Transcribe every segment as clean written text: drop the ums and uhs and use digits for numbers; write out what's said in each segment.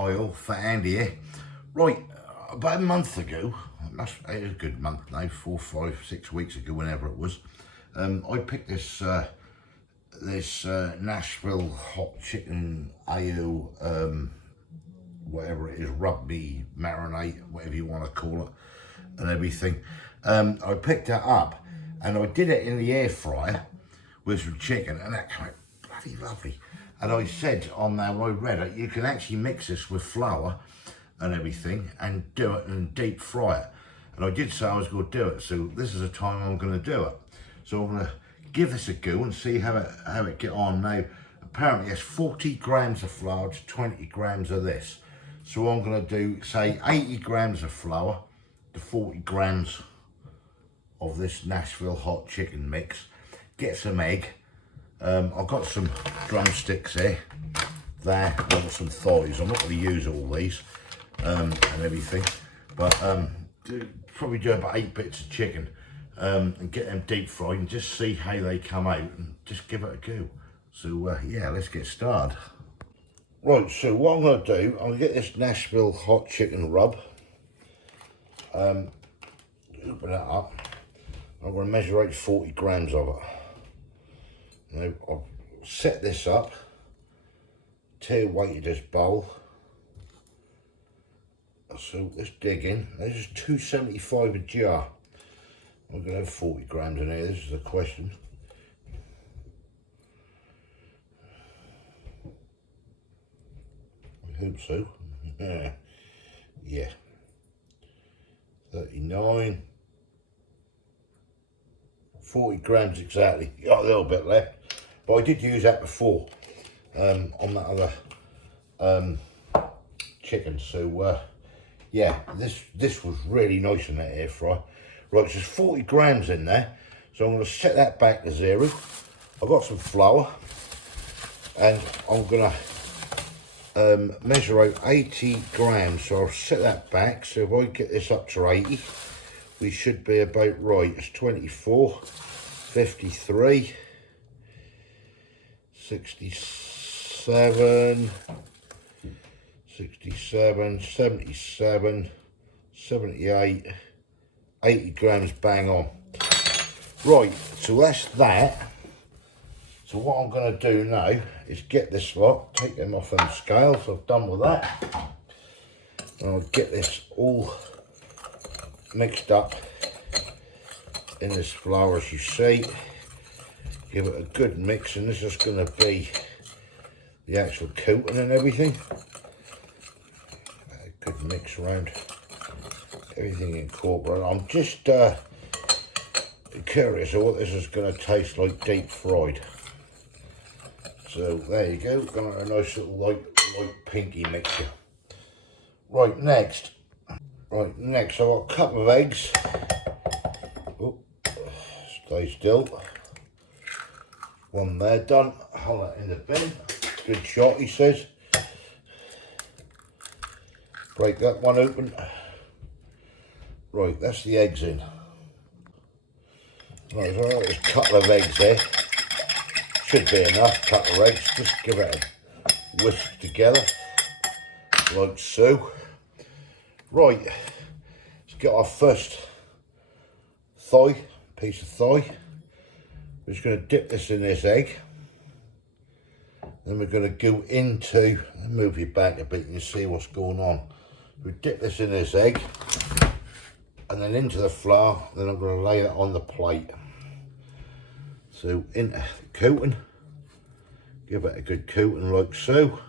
oil for Andy here. Right, about a month ago, it was a good month now, 4, 5, 6 weeks ago, whenever it was, I picked this Nashville hot chicken ale, whatever it is, rugby marinade, whatever you want to call it, and everything. I picked that up and I did it in the air fryer with some chicken, and that came out bloody lovely. And I said on there when I read it, you can actually mix this with flour and everything and do it and deep fry it. And I did say I was going to do it, so this is the time I'm going to do it. So I'm going to give this a go and see how it get on. Now, apparently it's 40 grams of flour to 20 grams of this. So I'm going to do, say, 80 grams of flour to 40 grams of this Nashville hot chicken mix. Get some egg. I've got some drumsticks here. There, I've got some thighs. I'm not going to use all these and everything, but probably do about 8 bits of chicken and get them deep fried and just see how they come out and just give it a go. So yeah, let's get started. Right, so what I'm going to do, I'm going to get this Nashville hot chicken rub, open it up. I'm going to measure out 40 grams of it. Now I'll set this up, tear weight of this bowl. So let's dig in. This is $2.75 a jar. I'm going to have 40 grams in here, this is the question. I hope so. Yeah. 39. 40 grams exactly. Got a little bit left, but I did use that before on that other chicken. So yeah, this was really nice in that air fryer. Right, so there's 40 grams in there, so I'm going to set that back to 0. I've got some flour, and I'm going to measure out 80 grams. So I'll set that back. So if I get this up to 80. We should be about right. It's 24, 53, 67, 67, 77, 78, 80 grams bang on. Right, so that's that. So what I'm going to do now is get this lot, take them off on the scale, so I've done with that. And I'll get this all mixed up in this flour, as you see. Give it a good mix, and this is going to be the actual coating and everything. A good mix around everything incorporated. I'm just curious of what this is going to taste like deep fried. So there you go, got a nice little light pinky mixture. Right, next I've got a couple of eggs. Oh, stay still. One there done. Hold that in the bin. Good shot, he says. Break that one open. Right, that's the eggs in. Right, so there's a couple of eggs there. Should be enough, couple of eggs. Just give it a whisk together, like so. Right, let's get our first piece of thigh. We're just going to dip this in this egg. Then we're going to go into, move you back a bit, you can see what's going on. We dip this in this egg, and then into the flour, then I'm going to lay it on the plate. So into the coating, give it a good coating like so,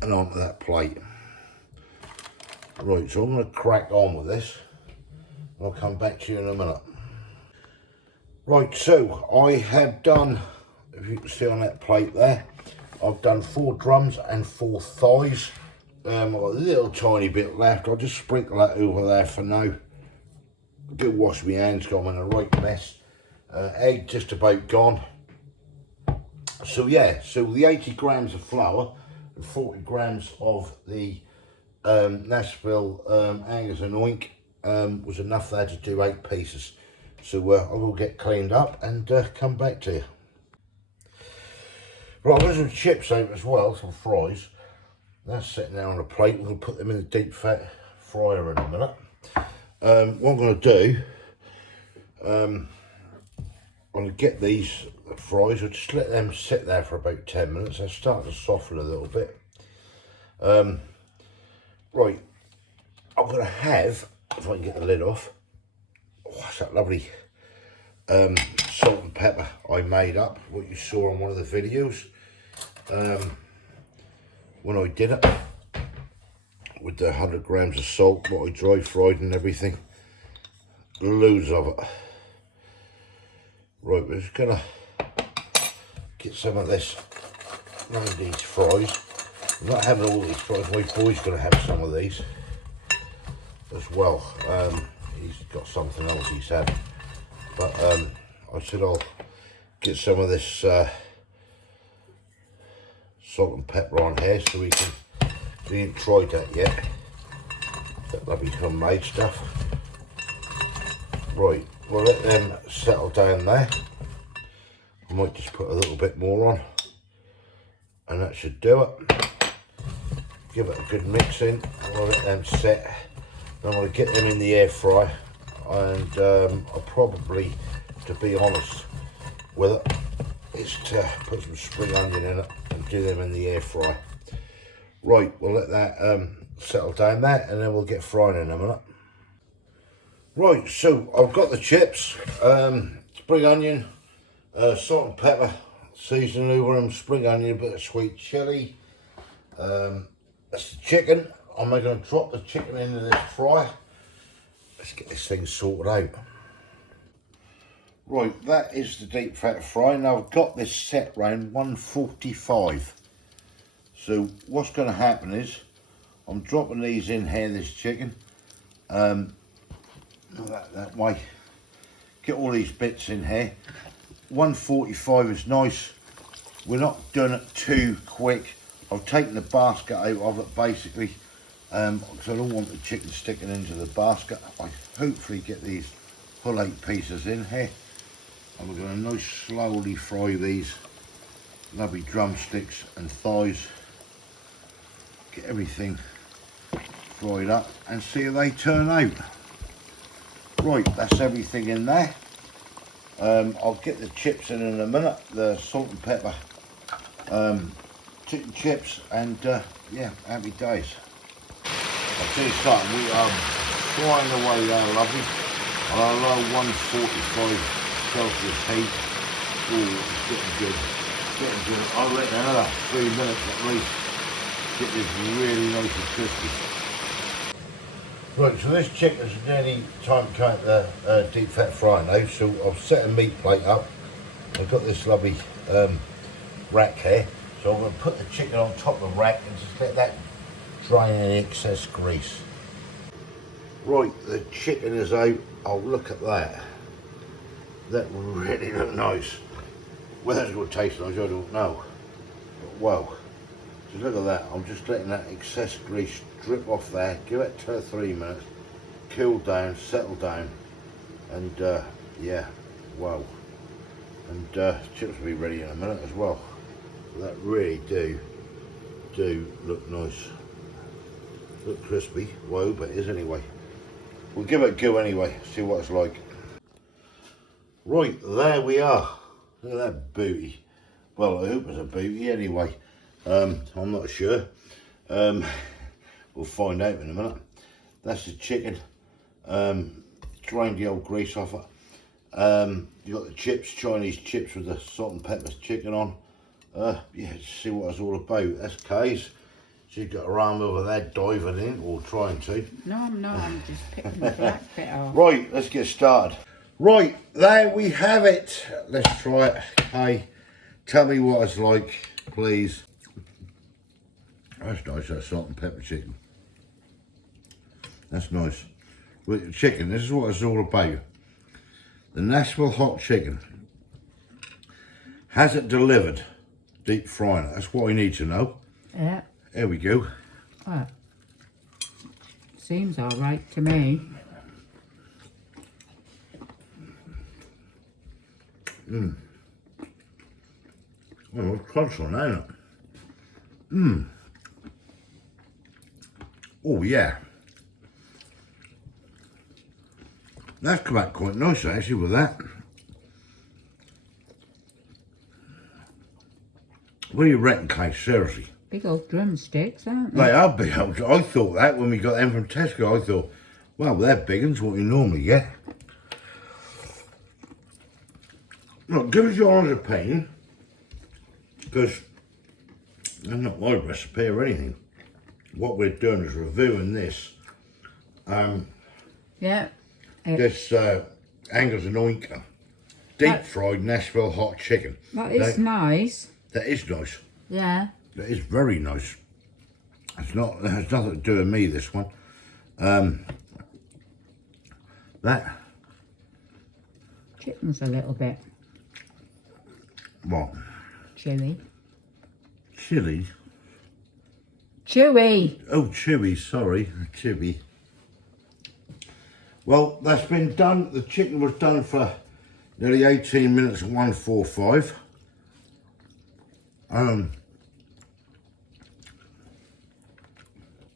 and onto that plate. Right, so I'm going to crack on with this. I'll come back to you in a minute. Right, so I have done, if you can see on that plate there, I've done 4 drums and 4 thighs. I've got a little tiny bit left. I'll just sprinkle that over there for now. Do wash my hands, got them in a right mess. Egg just about gone. So yeah, so the 80 grams of flour and 40 grams of the Nashville Angus and Oink was enough there to do 8 pieces. So I will get cleaned up and come back to you. Right, there's some chips out as well, some fries. That's sitting there on a plate. We're going to put them in the deep fat fryer in a minute. What I'm going to do, I'm going to get these fries. I'll just let them sit there for about 10 minutes. They're starting to soften a little bit. Right, I'm going to have, if I can get the lid off, that's that lovely salt and pepper I made up, what you saw on one of the videos when I did it, with the 100 grams of salt, what I dry fried and everything, loads of it. Right, we're just gonna get some of this around these fries. I'm not having all these fries, my boy's gonna have some of these as well. He's got something else he's had, but I said I'll get some of this salt and pepper on here so we ain't tried that yet, that lovely homemade stuff. Right, we'll let them settle down there. I might just put a little bit more on and that should do it. Give it a good mix in and we'll let them set. Then I'll get them in the air fry, and I'll probably, to be honest with it, is to put some spring onion in it and do them in the air fry. Right, we'll let that settle down there and then we'll get frying in a minute. Right, so I've got the chips, spring onion, salt and pepper, seasoning over them, spring onion, a bit of sweet chilli. That's the chicken. I'm going to drop the chicken into this fryer. Let's get this thing sorted out. Right, that is the deep fat fry. Now I've got this set round 145. So what's going to happen is I'm dropping these in here, this chicken, that way. Get all these bits in here. 145 is nice. We're not doing it too quick. I've taken the basket out of it basically, because I don't want the chicken sticking into the basket. I hopefully get these whole 8 pieces in here. And we're going to nice slowly fry these lovely drumsticks and thighs. Get everything fried up and see how they turn out. Right, that's everything in there. I'll get the chips in a minute, the salt and pepper chicken chips, and yeah, happy days. I'll tell you something, we are frying away there, lovely, on a low 145 Celsius heat. Oh, it's getting good, getting good. I reckon another 3 minutes at least, get this really nice and crispy. Right, so this chicken's nearly time to cut the deep fat fry now, so I've set a meat plate up. I've got this lovely rack here, so I'm going to put the chicken on top of the rack and just let that drain any excess grease. Right, the chicken is out. Oh, look at that. That really looks nice. Whether it's going to taste nice, I don't know. But wow. So look at that. I'm just letting that excess grease drip off there. Give it 2 or 3 minutes. Cool down, settle down. And yeah, wow. And chips will be ready in a minute as well. That really do look nice. Look crispy. Whoa, but it is anyway. We'll give it a go anyway, see what it's like. Right, there we are. Look at that booty. Well, I hope it's a booty anyway. I'm not sure. We'll find out in a minute. That's the chicken. Drained the old grease off it. You got the chips, Chinese chips with the salt and pepper chicken on. Yeah, see what it's all about. That's Kay's. She's got her arm over there diving in, or trying to. No, I'm not. I'm just picking the black bit off. Right, let's get started. Right, there we have it. Let's try it. Hey, tell me what it's like, please. That's nice, that salt and pepper chicken. That's nice. With the chicken, this is what it's all about. The Nashville hot chicken. Has it delivered? Deep frying it. That's what I need to know. Yeah. There we go. Well, seems all right to me. Oh, it's crunch on, ain't it? Oh yeah. That's come out quite nice actually with that. What do you reckon, Kate? Seriously? Big old drumsticks, aren't they? They are big. I thought that when we got them from Tesco. I thought, well, they're big ones, what you normally get. Look, give us your honest opinion, because they're not my recipe or anything. What we're doing is reviewing this. Yeah. This Angus and Oinker deep fried Nashville hot chicken. That is nice. That is nice. Yeah. That is very nice. It has nothing to do with me, this one. That Chicken's a little bit what? chewy. Chili. Chewy! Oh, chewy, sorry. Chewy. Well, that's been done. The chicken was done for nearly 18 minutes at 145.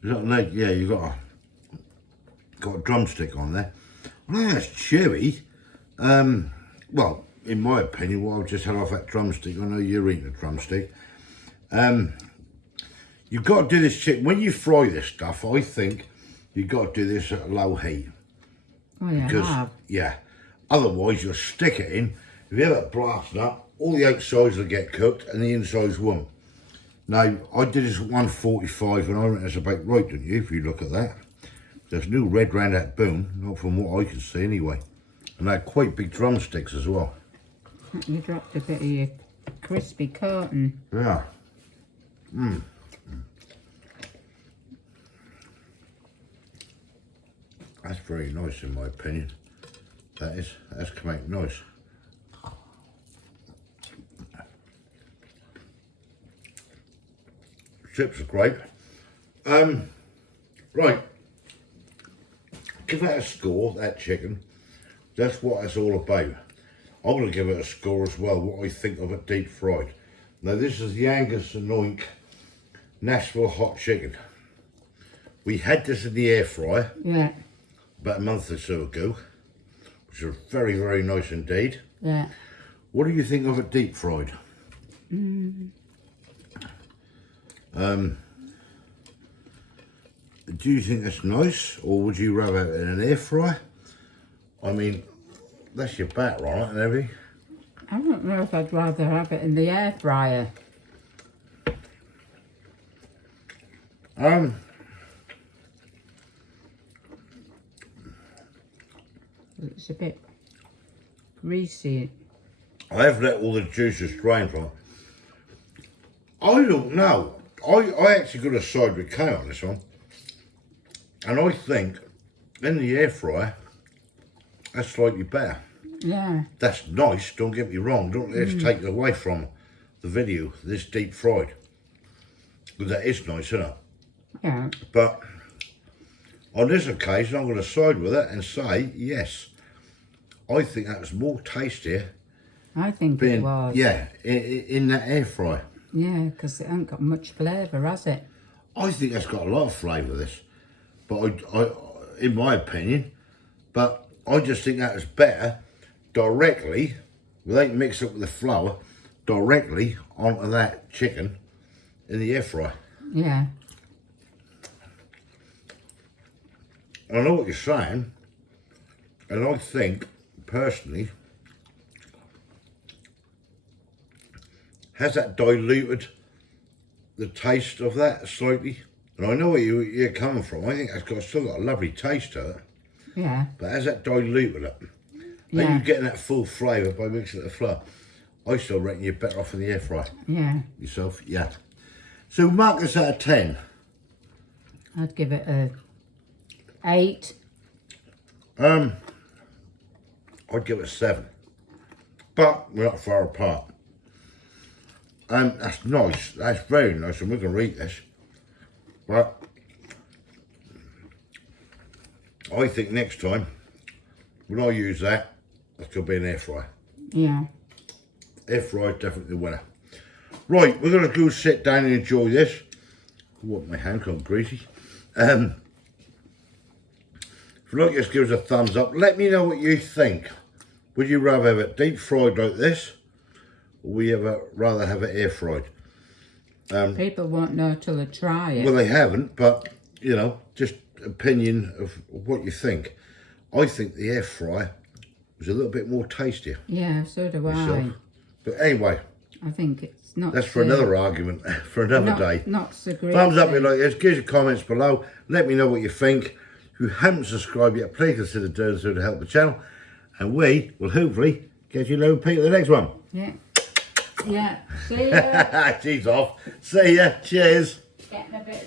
You got a leg, yeah, you got a drumstick on there. I think that's chewy. Well, in my opinion, what I've just had off that drumstick, I know you're eating a drumstick. You've got to do this chicken, when you fry this stuff, I think you've got to do this at a low heat. Oh, yeah. Because, yeah, otherwise you'll stick it in. If you have it blasting up, all the outsides will get cooked and the insides won't. Now, I did this at 145 and I reckon that's about right, don't you, if you look at that. There's no red round that bone, not from what I can see anyway. And they're quite big drumsticks as well. You dropped a bit of your crispy cotton. Yeah. That's very nice in my opinion. That's come out nice. Chips are great. Right. Give that a score, that chicken. That's what it's all about. I'm going to give it a score as well, what I think of it deep fried. Now this is the Angus and Oink Nashville hot chicken. We had this in the air fryer. Yeah. About a month or so ago, which was very, very nice indeed. Yeah. What do you think of it deep fried? Do you think that's nice, or would you rather have it in an air fryer? I mean, that's your batter on it and everything. I don't know if I'd rather have it in the air fryer. It's a bit greasy. I have let all the juices drain from it. I don't know. I actually got a side with Kay on this one. And I think in the air fryer, that's slightly better. Yeah. That's nice, don't get me wrong. Don't let us take it away from the video, this deep fried. Because that is nice, isn't it? Yeah. But on this occasion, I'm going to side with it and say, yes, I think that was more tastier. I think it was. Yeah, in that air fryer. Yeah, because it hasn't got much flavour, has it? I think that's got a lot of flavour, this. But I, in my opinion, but I just think that was better directly, without mixing up with the flour, directly onto that chicken in the air fryer. Yeah. I know what you're saying, and I think, personally, has that diluted the taste of that slightly? And I know where you're coming from. I think it's still got a lovely taste to it. Yeah. But has that diluted it? Yeah. Are you getting that full flavour by mixing it with flour? I still reckon you're better off in the air fryer. Yeah. Yourself, yeah. So mark this out of 10. I'd give it a 8. I'd give it a 7. But we're not far apart. That's nice. That's very nice, and we're going to eat this. But I think next time, when I use that, it's going to be an air fryer. Yeah. Air fryer is definitely the winner. Right, we're going to go sit down and enjoy this. Oh, my hand got greasy. If you like this, give us a thumbs up. Let me know what you think. Would you rather have it deep fried like this, or would you rather have it air fried? People won't know till they try it. Well, they haven't, but you know, just opinion of what you think. I think the air fry was a little bit more tastier. Yeah, so do myself. But anyway, I think it's not. that's for another argument for another day. Not so great. Thumbs up if you like this. Give us your comments below. Let me know what you think. If you haven't subscribed yet, please consider doing so to help the channel. And we will hopefully get you low peak at the next one. Yeah. Yeah. See ya. She's off. See ya. Cheers. Getting a bit